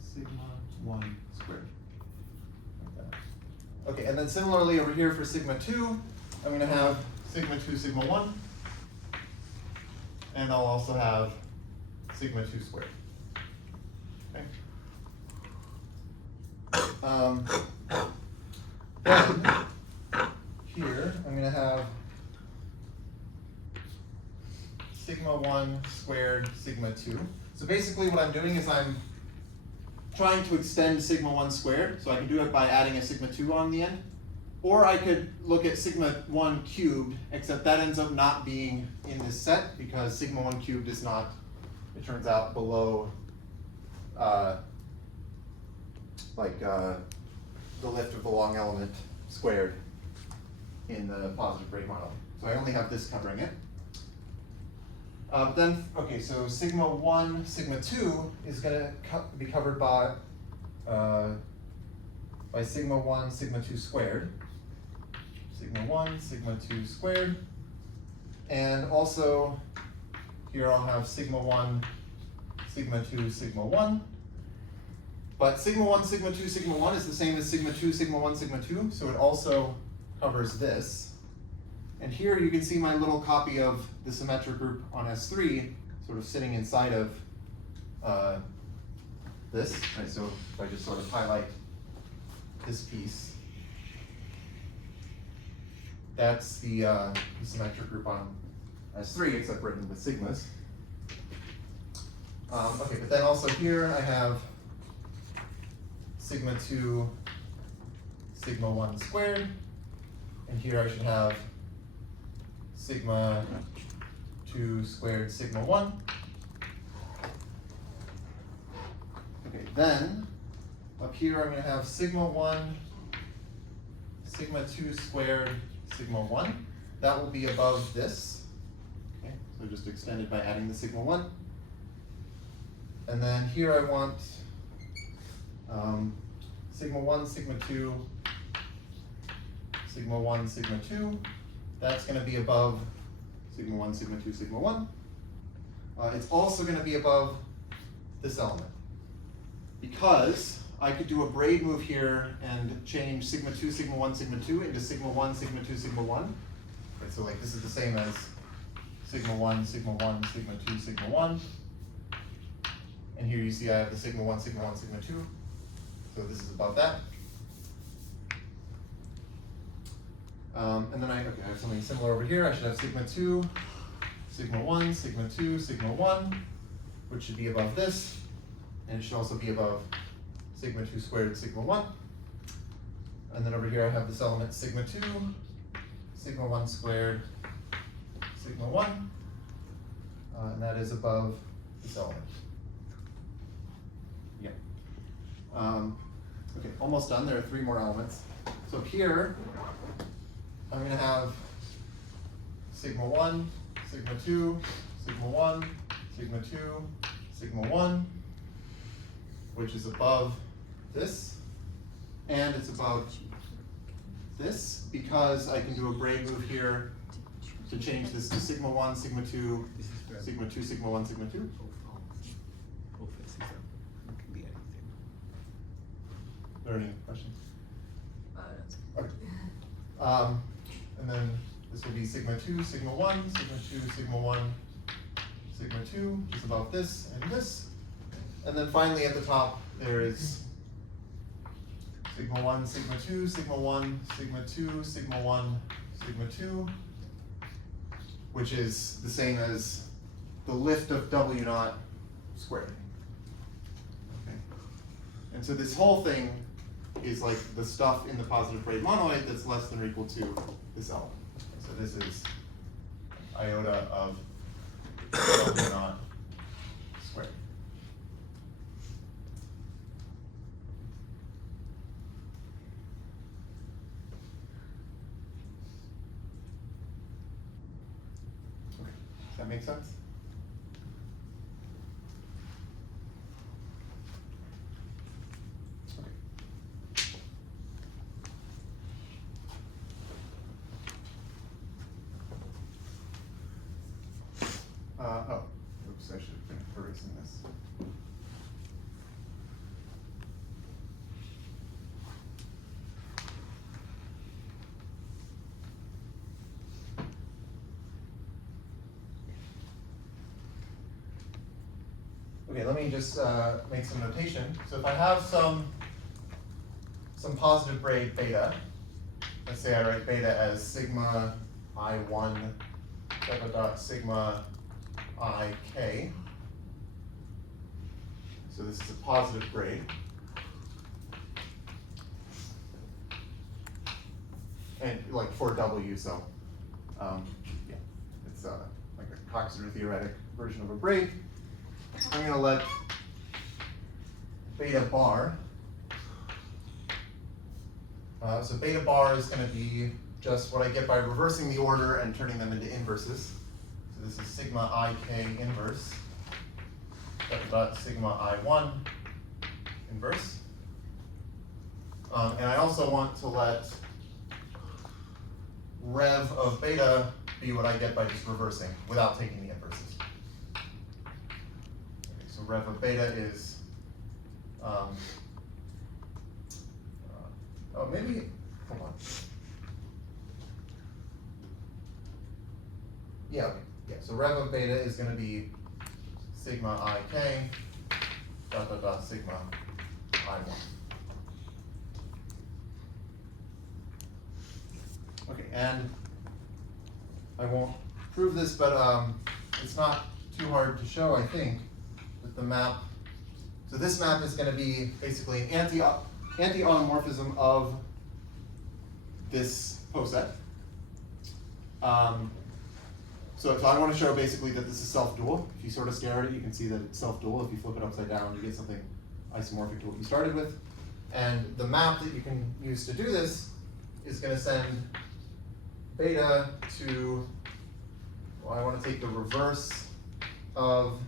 Sigma 1 squared. Like that. Okay, and then similarly over here for sigma 2, I'm going to have sigma 2 sigma 1, and I'll also have sigma 2 squared. Okay. Then here I'm going to have sigma 1 squared sigma 2. So basically what I'm doing is I'm trying to extend sigma 1 squared, so I can do it by adding a sigma 2 on the end. Or I could look at sigma 1 cubed, except that ends up not being in this set because sigma 1 cubed is not, it turns out, below the lift of the long element squared in the positive Braid model. So I only have this covering it. Then, okay, so sigma 1, sigma 2 is going to be covered by sigma 1, sigma 2 squared. Sigma 1, sigma 2 squared. And also, here I'll have sigma 1, sigma 2, sigma 1. But sigma 1, sigma 2, sigma 1 is the same as sigma 2, sigma 1, sigma 2, so it also covers this. And here you can see my little copy of the symmetric group on S3 sort of sitting inside of this. Right, so if I just sort of highlight this piece, that's the symmetric group on S3, except written with sigmas. Okay, but then also here I have sigma 2, sigma 1 squared, and here I should have sigma 2 squared sigma 1. Okay, then up here I'm going to have sigma 1, sigma 2 squared sigma 1. That will be above this. Okay, so just extended by adding the sigma 1. And then here I want sigma 1, sigma 2, sigma 1, sigma 2. That's going to be above sigma 1, sigma 2, sigma 1. It's also going to be above this element. Because I could do a braid move here and change sigma 2, sigma 1, sigma 2 into sigma 1, sigma 2, sigma 1. Right, so like this is the same as sigma 1, sigma 1, sigma 2, sigma 1. And here you see I have the sigma 1, sigma 1, sigma 2. So this is above that. And then I have something similar over here. I should have sigma 2, sigma 1, sigma 2, sigma 1, which should be above this. And it should also be above sigma 2 squared, sigma 1. And then over here I have this element sigma 2, sigma 1 squared, sigma 1. And that is above this element. Yeah. Okay, almost done. There are 3 more elements. So here, I'm going to have sigma 1, sigma 2, sigma 1, sigma 2, sigma 1, which is above this, and it's above this because I can do a braid move here to change this to sigma 1, sigma 2, sigma 2, sigma 1, sigma 2. It can be anything. Are there any questions? No. Okay. And then this will be sigma 2, sigma 1, sigma 2, sigma 1, sigma 2, which is above this and this. And then finally at the top there is sigma 1, sigma 2, sigma 1, sigma 2, sigma 1, sigma 2, which is the same as the lift of W naught squared. Okay. And so this whole thing is like the stuff in the positive braid monoid that's less than or equal to this element. So this is iota of W naught squared. That makes sense? Okay. Oh, oops, I should have been erasing this. Okay, let me just make some notation. So if I have some positive braid beta, let's say I write beta as sigma I1 dot sigma IK. So this is a positive braid. And like for W, so yeah, it's like a Coxeter theoretic version of a braid. I'm going to let beta bar. So beta bar is going to be just what I get by reversing the order and turning them into inverses. So this is sigma IK inverse, dot sigma I1 inverse. And I also want to let rev of beta be what I get by just reversing without taking the inverses. So rev of beta is, oh, maybe, hold on. Yeah, okay. Yeah, so rev of beta is going to be sigma IK dot sigma I1. Okay, and I won't prove this, but it's not too hard to show, I think, with the map. So this map is going to be basically an anti-automorphism of this poset. So I want to show basically that this is self-dual. If you sort of stare at it, you can see that it's self-dual. If you flip it upside down, you get something isomorphic to what you started with. And the map that you can use to do this is going to send beta to, well, I want to take the reverse of,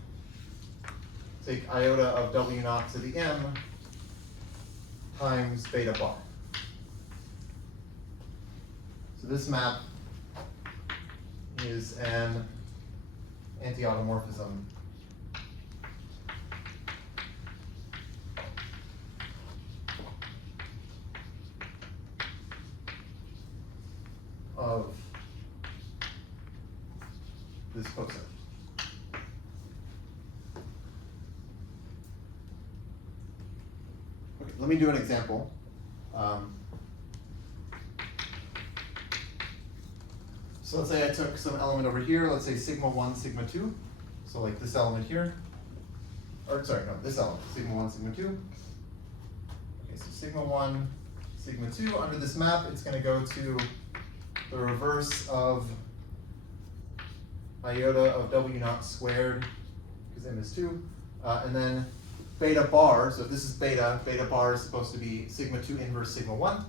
take iota of W naught to the M times beta bar. So this map is an anti-automorphism of this poset. Okay, let me do an example. So let's say I took some element over here, let's say sigma 1, sigma 2. So like this element here, or sorry, no, this element, sigma 1, sigma 2. Okay, so sigma 1, sigma 2, under this map, it's going to go to the reverse of iota of W naught squared, because M is 2. And then beta bar, so if this is beta, beta bar is supposed to be sigma 2 inverse sigma 1.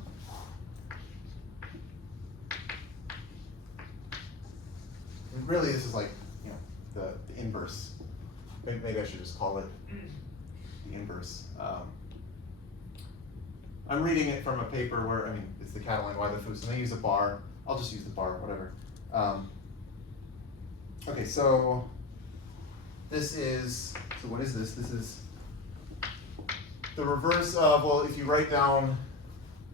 And really, this is like, you know, the inverse. Maybe I should just call it the inverse. I'm reading it from a paper where, I mean, it's the Catalan Weilerfus, and they use a bar. I'll just use the bar, whatever. Okay, so this is, so what is this? This is the reverse of, well, if you write down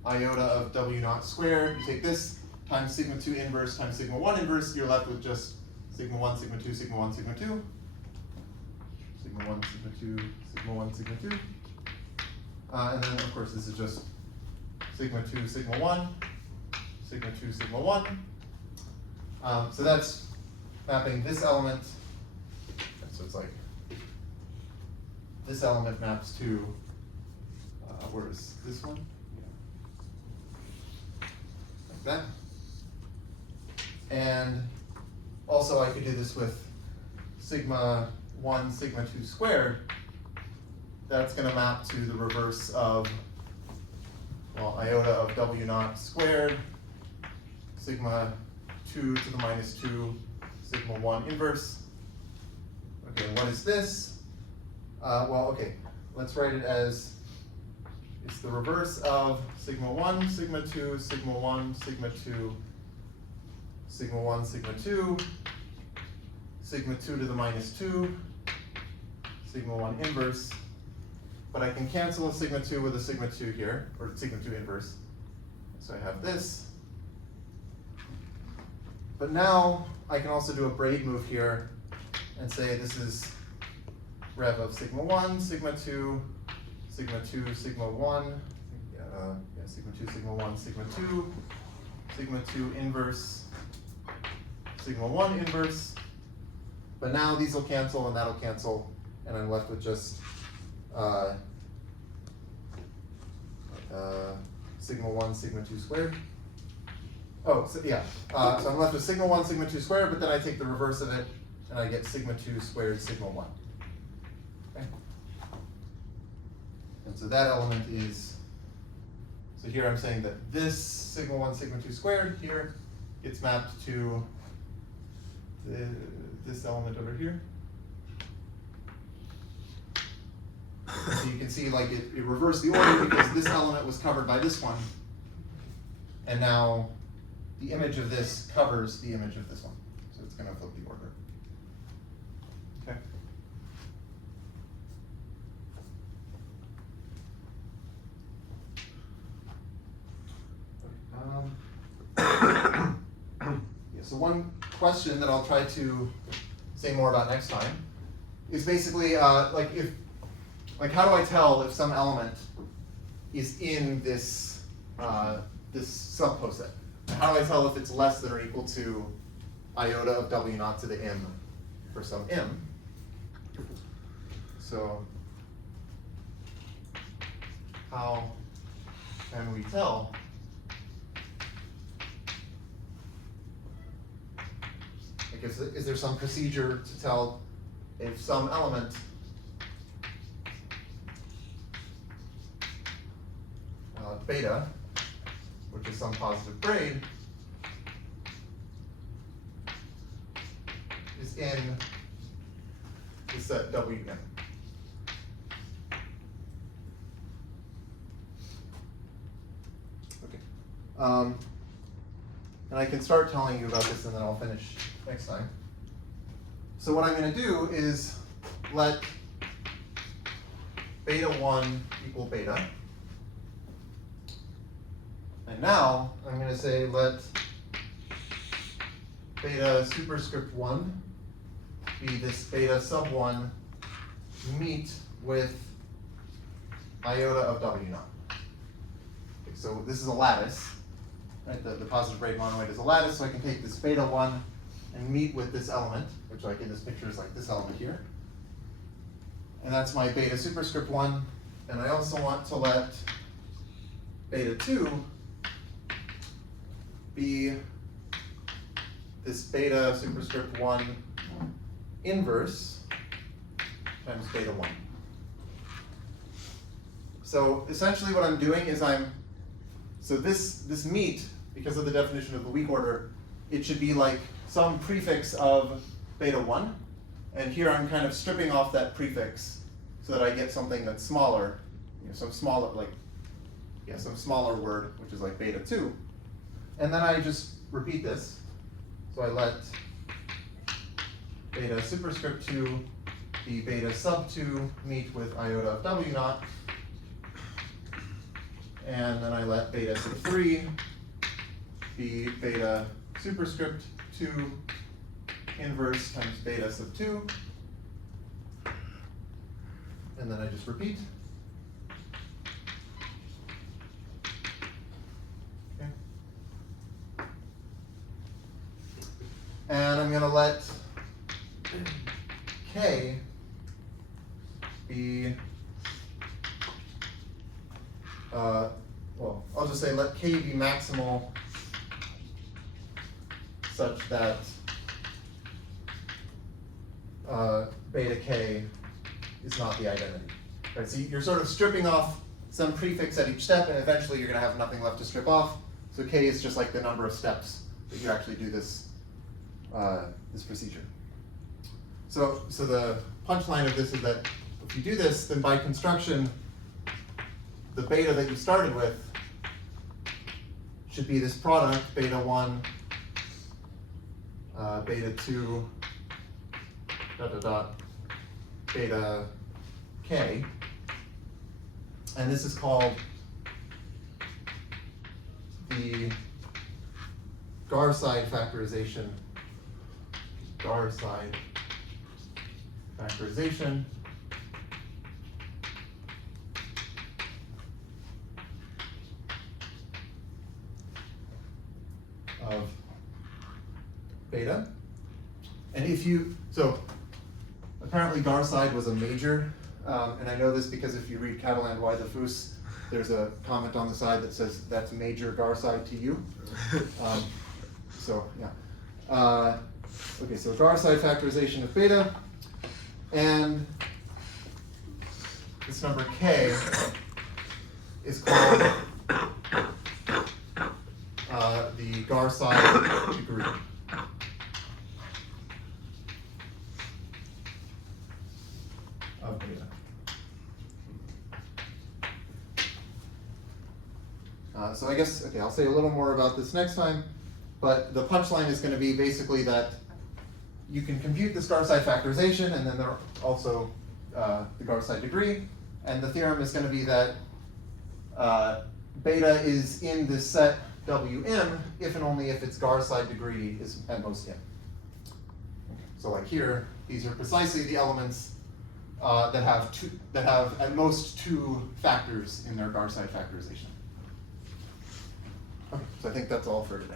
iota of W naught squared, you take this times sigma 2 inverse times sigma 1 inverse, you're left with just sigma 1, sigma 2, sigma 1, sigma 2. Sigma 1, sigma 2, sigma 1, sigma 2. And then, of course, this is just sigma 2, sigma 1, sigma 2, sigma 1. So that's mapping this element. So it's like this element maps to, where is this one? Yeah. Like that. And also I could do this with sigma 1, sigma 2 squared. That's going to map to the reverse of, well, iota of W naught squared, sigma 2 to the minus 2, sigma 1 inverse. Okay, what is this? Well, okay, let's write it as, it's the reverse of sigma 1, sigma 2, sigma 1, sigma 2, sigma 1, sigma 2, sigma 2 to the minus 2, sigma 1 inverse. But I can cancel a sigma 2 with a sigma 2 here, or sigma 2 inverse. So I have this. But now I can also do a braid move here and say this is rev of sigma 1, sigma 2, sigma 2, sigma 1, sigma 2, sigma 1, sigma 2, sigma 2 inverse, sigma 1 inverse. But now these will cancel and that'll cancel, and I'm left with just sigma 1, sigma 2 squared. Oh, so yeah, so I'm left with sigma 1, sigma 2 squared, but then I take the reverse of it, and I get sigma 2 squared sigma 1. Okay. And so that element is, so here I'm saying that this sigma 1, sigma 2 squared here gets mapped to this element over here. So you can see like it reversed the order because this element was covered by this one. And now the image of this covers the image of this one. So it's going to flip the order. Okay. Yeah, so one question that I'll try to say more about next time is basically like how do I tell if some element is in this this subposet? How do I tell if it's less than or equal to iota of w naught to the m for some m? So how can we tell? I guess, is there some procedure to tell if some element beta, which is some positive braid, is in the set Wn. Okay. And I can start telling you about this and then I'll finish next time. So what I'm going to do is let beta 1 equal beta. And now I'm going to say let beta superscript 1 be this beta sub 1 meet with iota of w naught. Okay, so this is a lattice, right? The positive braid monoid is a lattice, so I can take this beta 1 and meet with this element, which like in this picture is like this element here. And that's my beta superscript 1. And I also want to let beta 2 be this beta superscript 1 inverse times beta 1. So essentially what I'm doing is so this meet, because of the definition of the weak order, it should be like some prefix of beta 1. And here I'm kind of stripping off that prefix so that I get something that's smaller, some smaller, some smaller word, which is like beta 2. And then I just repeat this. So I let beta superscript 2 be beta sub 2 meet with iota of w naught. And then I let beta sub 3 be beta superscript 2 inverse times beta sub 2. And then I just repeat. Okay. And I'm going to let K be, well, I'll just say let K be maximal such that beta K is not the identity. Right, so you're sort of stripping off some prefix at each step, and eventually you're going to have nothing left to strip off. So K is just like the number of steps that you actually do this this procedure. So the punchline of this is that if you do this, then by construction, the beta that you started with should be this product, beta 1, beta 2, beta k. And this is called the Garside factorization. Garside factorization of beta. And if you, so apparently Garside was a major, and I know this because if you read Catalan Y the Fus, there's a comment on the side that says that's major Garside to you. So yeah. Okay, so Garside factorization of beta, and this number k is called the Garside degree. Of beta. So I guess, okay, I'll say a little more about this next time, but the punchline is going to be basically that you can compute this Garside factorization, and then there are also the Garside degree, and the theorem is going to be that beta is in this set Wm if and only if its Garside degree is at most m. So like here, these are precisely the elements that have at most 2 factors in their Garside factorization. Okay, so I think that's all for today.